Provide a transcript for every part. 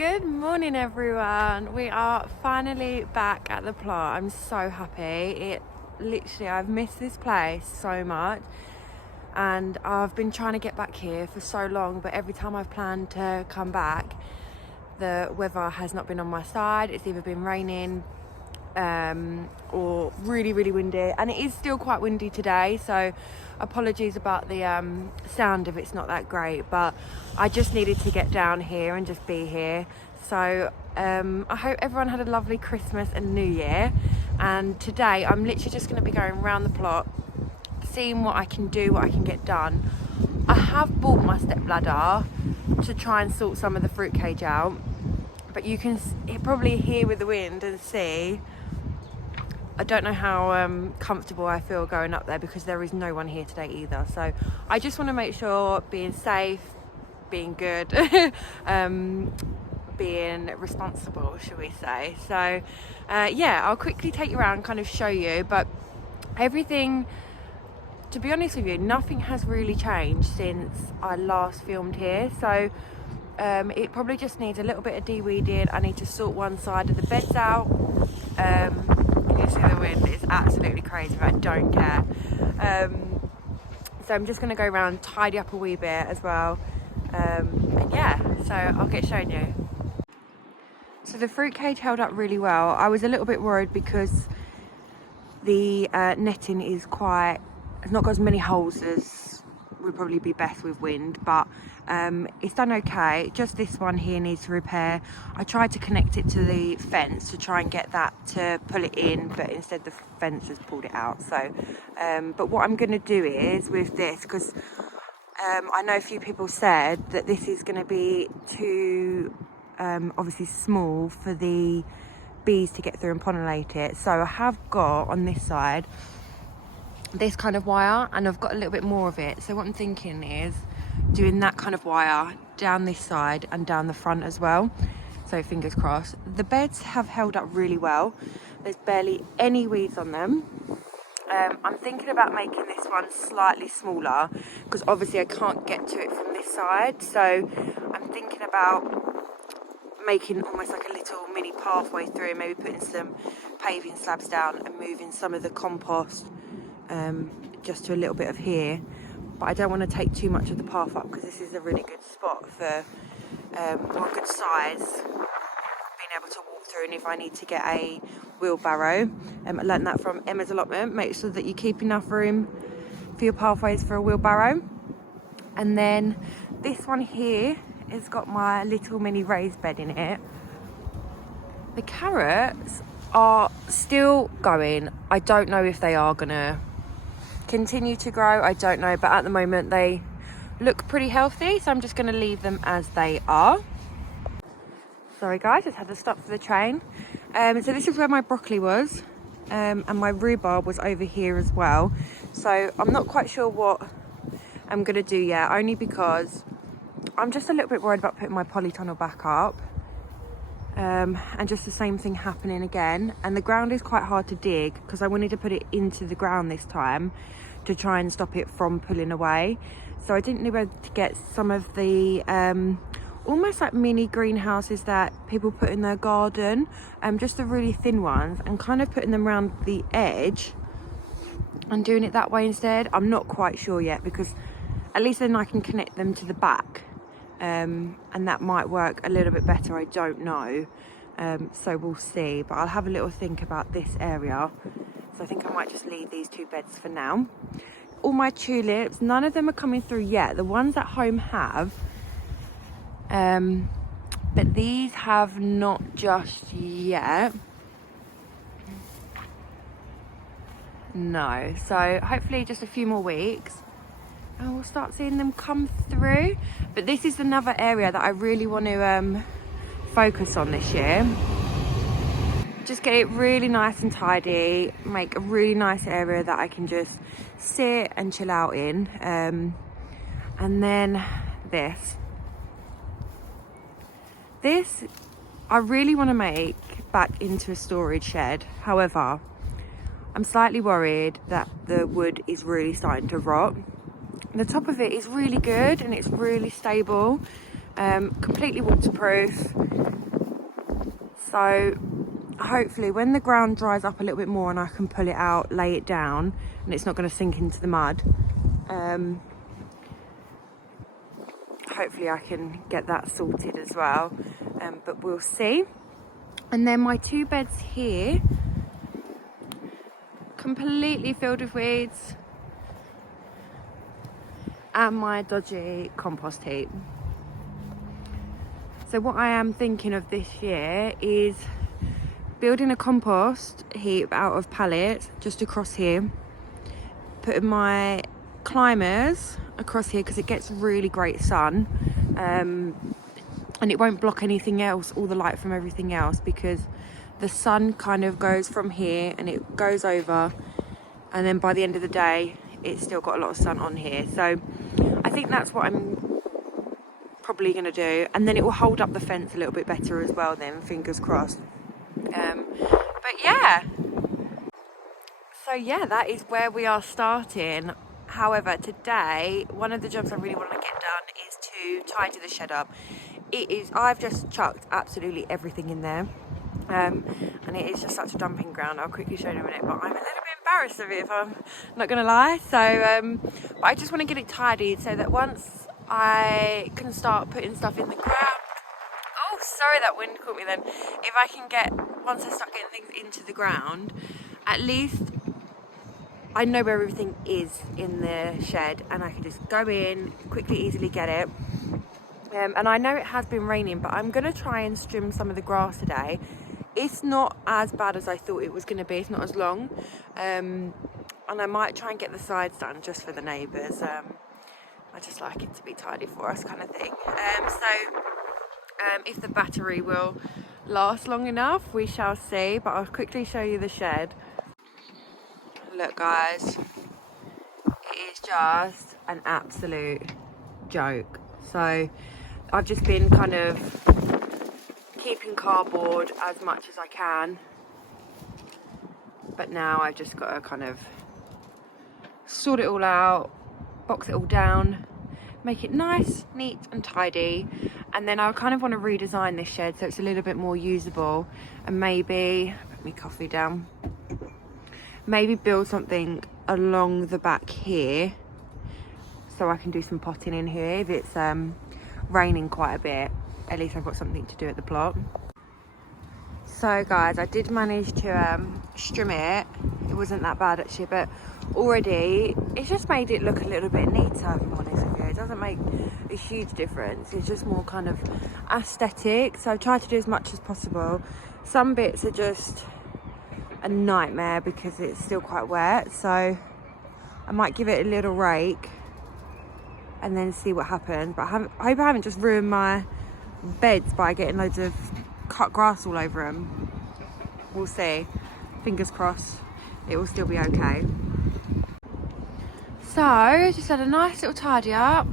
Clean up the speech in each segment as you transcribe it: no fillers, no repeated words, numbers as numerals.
Good morning everyone. We are finally back at the plot. I'm so happy. I've missed this place so much and I've been trying to get back here for so long, but every time I've planned to come back the weather has not been on my side. It's either been raining or really windy, and it is still quite windy today, so apologies about the sound if it's not that great, but I just needed to get down here and just be here. So I hope everyone had a lovely Christmas and New Year, and today I'm literally just going to be going around the plot, seeing what I can do, what I can get done. I have bought my step ladder to try and sort some of the fruit cage out, but you can probably hear with the wind and see. I don't know how comfortable I feel going up there because there is no one here today either. So I just want to make sure being safe, being good, being responsible, shall we say. So yeah, I'll quickly take you around, kind of show you, but everything, to be honest with you, nothing has really changed since I last filmed here. So it probably just needs a little bit of de-weeding. I need to sort one side of the beds out. You see the wind is absolutely crazy, but I don't care. So I'm just going to go around, tidy up a wee bit as well. And yeah, so I'll get showing you. So the fruit cage held up really well. I was a little bit worried because the netting is it's not got as many holes as would probably be best with wind, but it's done okay. Just this one here needs to repair. I tried to connect it to the fence to try and get that to pull it in, but instead the fence has pulled it out. So but what I'm going to do is with this, because I know a few people said that this is going to be too obviously small for the bees to get through and pollinate it, so I have got on this side this kind of wire, and I've got a little bit more of it. So what I'm thinking is doing that kind of wire down this side and down the front as well. So fingers crossed. The beds have held up really well. There's barely any weeds on them. I'm thinking about making this one slightly smaller because obviously I can't get to it from this side. So I'm thinking about making almost like a little mini pathway through, maybe putting some paving slabs down and moving some of the compost just to a little bit of here, but I don't want to take too much of the path up because this is a really good spot for or a good size being able to walk through. And if I need to get a wheelbarrow, I learned that from Emma's allotment, make sure that you keep enough room for your pathways for a wheelbarrow. And then this one here has got my little mini raised bed in it. The carrots are still going. I don't know if they are gonna continue to grow, I don't know, but at the moment they look pretty healthy, so I'm just going to leave them as they are. Sorry guys, just had to stop for the train. So this is where my broccoli was, and my rhubarb was over here as well. So I'm not quite sure what I'm going to do yet, only because I'm just a little bit worried about putting my polytunnel back up, and just the same thing happening again. And the ground is quite hard to dig because I wanted to put it into the ground this time to try and stop it from pulling away. So I didn't know whether to get some of the almost like mini greenhouses that people put in their garden, just the really thin ones, and kind of putting them around the edge and doing it that way instead. I'm not quite sure yet, because at least then I can connect them to the back, and that might work a little bit better, I don't know. So we'll see, but I'll have a little think about this area. So I think I might just leave these two beds for now. All my tulips, none of them are coming through yet. The ones at home have, but these have not just yet. No, so hopefully just a few more weeks and we'll start seeing them come through. But this is another area that I really want to focus on this year. Just get it really nice and tidy, make a really nice area that I can just sit and chill out in. And then this I really want to make back into a storage shed. However, I'm slightly worried that the wood is really starting to rot. The top of it is really good and it's really stable, completely waterproof. So hopefully when the ground dries up a little bit more and I can pull it out, lay it down, and it's not going to sink into the mud, hopefully I can get that sorted as well, but we'll see. And then my 2 beds here, completely filled with weeds, and my dodgy compost heap. So what I am thinking of this year is building a compost heap out of pallets just across here, putting my climbers across here because it gets really great sun, and it won't block anything else, all the light from everything else, because the sun kind of goes from here and it goes over, and then by the end of the day it's still got a lot of sun on here. So I think that's what I'm probably going to do, and then it will hold up the fence a little bit better as well then, fingers crossed. But yeah, so yeah, that is where we are starting. However, today one of the jobs I really want to get done is to tidy the shed up. I've just chucked absolutely everything in there, and it is just such a dumping ground. I'll quickly show you in a minute, but I'm a little bit embarrassed of it, if I'm not gonna lie. So but I just want to get it tidied so that once I can start putting stuff in the ground, oh sorry, that wind caught me then, if I can get, once I start getting things into the ground, at least I know where everything is in the shed, and I can just go in quickly, easily get it. And I know it has been raining, but I'm going to try and trim some of the grass today. It's not as bad as I thought it was going to be. It's not as long. And I might try and get the sides done just for the neighbours. I just like it to be tidy for us, kind of thing. If the battery will last long enough, we shall see. But I'll quickly show you the shed. Look guys, it is just an absolute joke. So I've just been kind of keeping cardboard as much as I can, but now I've just got to kind of sort it all out, box it all down, make it nice, neat and tidy, and then I kind of want to redesign this shed so it's a little bit more usable, and maybe put my coffee down, maybe build something along the back here so I can do some potting in here if it's raining quite a bit. At least I've got something to do at the plot. So guys, I did manage to trim it. It wasn't that bad actually, but already it's just made it look a little bit neater, if I'm honest with you. It doesn't make a huge difference, it's just more kind of aesthetic, so I try to do as much as possible. Some bits are just a nightmare because it's still quite wet, so I might give it a little rake and then see what happens. But I hope I haven't just ruined my beds by getting loads of cut grass all over them. We'll see. Fingers crossed it will still be okay. So just had a nice little tidy up,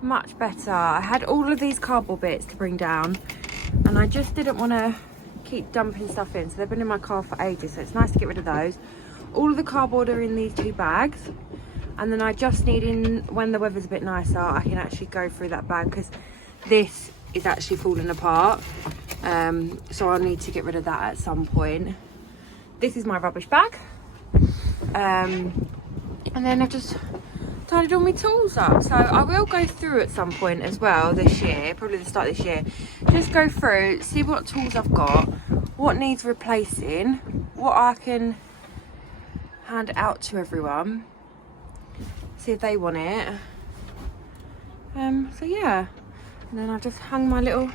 much better. I had all of these cardboard bits to bring down, and I just didn't want to keep dumping stuff in, so they've been in my car for ages, so it's nice to get rid of those. All of the cardboard are in these 2 bags, and then I just need, in when the weather's a bit nicer, I can actually go through that bag because this is actually falling apart, so I'll need to get rid of that at some point. This is my rubbish bag, and then I've just tidied all my tools up, so I will go through at some point as well this year, probably the start of this year, just go through, see what tools I've got, what needs replacing, what I can hand out to everyone, see if they want it. So yeah, and then I've just hung my little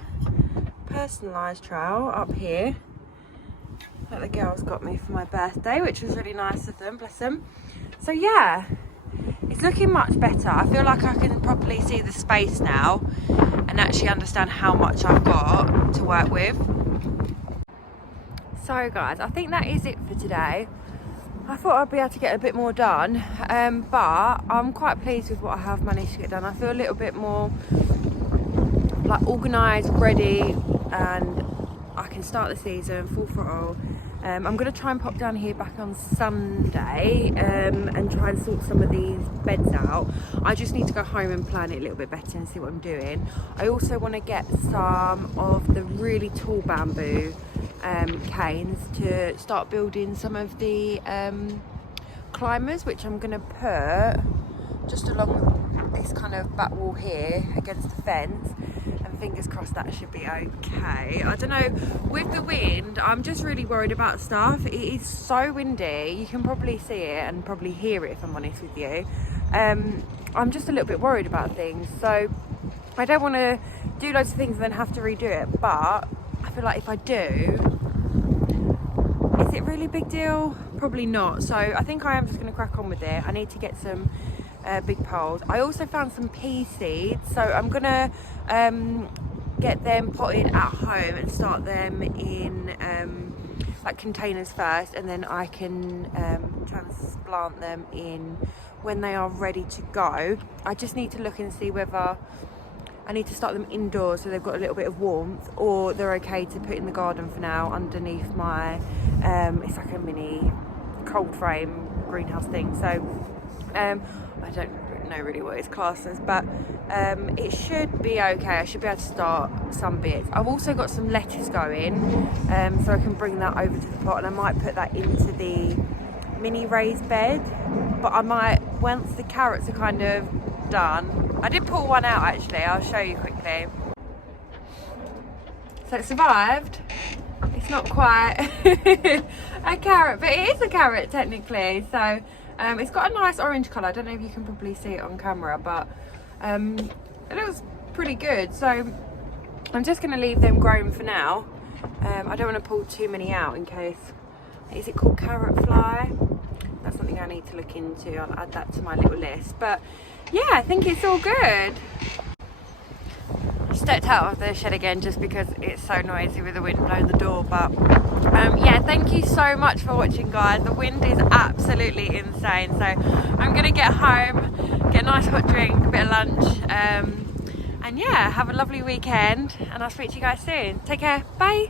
personalised trowel up here that the girls got me for my birthday, which was really nice of them, bless them. So yeah, it's looking much better. I feel like I can properly see the space now and actually understand how much I've got to work with. So guys, I think that is it for today. I thought I'd be able to get a bit more done, but I'm quite pleased with what I have managed to get done. I feel a little bit more like organised, ready, and I can start the season full throttle. I'm going to try and pop down here back on Sunday and try and sort some of these beds out. I just need to go home and plan it a little bit better and see what I'm doing. I also want to get some of the really tall bamboo canes to start building some of the climbers, which I'm going to put just along this kind of back wall here against the fence. Fingers crossed that should be okay. I don't know, with the wind, I'm just really worried about stuff. It is so windy. You can probably see it and probably hear it, if I'm honest with you. I'm just a little bit worried about things. So I don't want to do loads of things and then have to redo it. But I feel like if I do, is it really a big deal? Probably not. So I think I am just going to crack on with it. I need to get some big poles. I also found some pea seeds, so I'm gonna get them potted at home and start them in like containers first, and then I can transplant them in when they are ready to go. I just need to look and see whether I need to start them indoors so they've got a little bit of warmth, or they're okay to put in the garden for now underneath my it's like a mini cold frame greenhouse thing. So I don't know really what it's classed as, but it should be okay. I should be able to start some bits. I've also got some lettuce going, so I can bring that over to the pot, and I might put that into the mini raised bed. But I might, once the carrots are kind of done, I did pull one out actually, I'll show you quickly. So it survived. It's not quite a carrot, but it is a carrot technically. So it's got a nice orange colour. I don't know if you can probably see it on camera, but it looks pretty good. So I'm just going to leave them growing for now. I don't want to pull too many out in case, is it called carrot fly? That's something I need to look into. I'll add that to my little list. But yeah, I think it's all good. Stepped out of the shed again just because it's so noisy with the wind blowing the door. But yeah, thank you so much for watching, guys. The wind is absolutely insane, so I'm gonna get home, get a nice hot drink, a bit of lunch, and yeah, have a lovely weekend, and I'll speak to you guys soon. Take care, bye.